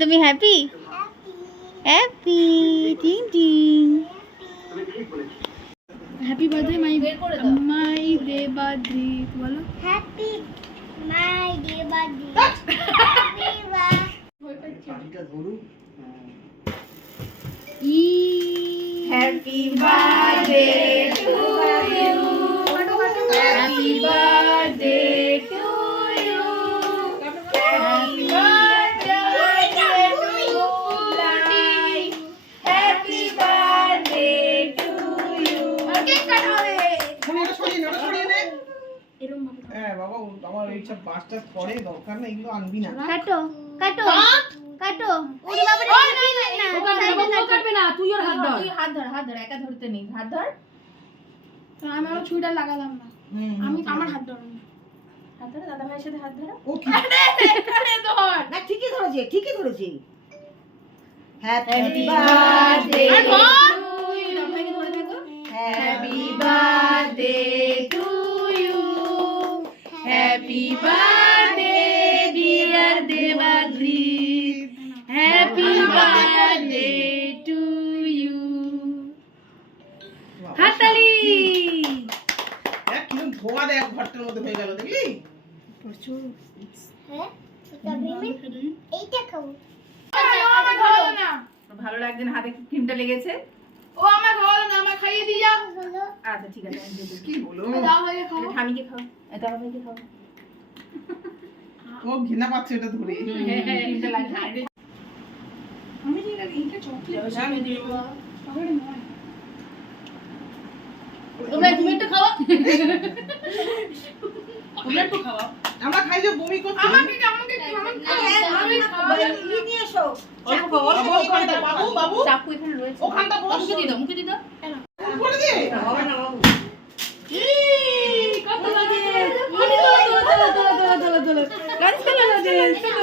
তুমি happy happy টিং টিং happy birthday my my day birthday বলো। Happy my day birthday happy E happy birthday হ্যাঁ বাবা ও- আমার এইসব বাস টাস পরে দরকার নেই এগুলো আনবি না কাটো কাটো কাটো ওরে বাবা রে ও কাটবে না, ও কাটবে না তুই ওর হাত ধর। তুই হাত ধর হাত ধর একা ধরতে নেই হাত ধর। আমি আমার ছুরিটা লাগালাম না। হুম, হুম, আমি আমার হাত ধরো না। হাত ধর দাদা ভাইয়ের সাথে হাত ধরো। ও কি? এখানে ধর। না ঠিকই ধরেছে ঠিকই ধরেছে। Happy birthday Happy birthday to you. Happy birthday, dear Devadri. Happy birthday to you. হাতালি একদম ধোয়া দেখ ঘরটার মধ্যে হয়ে গেল দেখলি প্রচুর হ্যাঁ এইটা খাব ভালো লাগছে না হাতে ক্রিমটা লেগেছে ও আমার খাওয়ালো না আমার খাইয়ে দিয়ে যা আচ্ছা ঠিক আছে আমি দেবো কি বলো? দাও ভাইকে খাও। ঠামিকে খাও এটা ভাইকে খাও ও ঘৃণা পাচ্ছে এটা ধরে। আমি ঠিক আছে এইটা চকলেট আমি দিব। চকলেট নয় তোমরা তুমি একটু খাওয়া তোমরা একটু খাওয়া আমরা খাই যে বমি করছি। আমাকে আমি খাওয়াবো অল্প খাও অল্প বাবু, ওখানটা, বাবু বাবু চাকু এখানে রয়েছে ওখানটা বস। মুখে দাও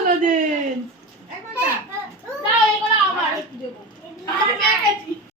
দাও দে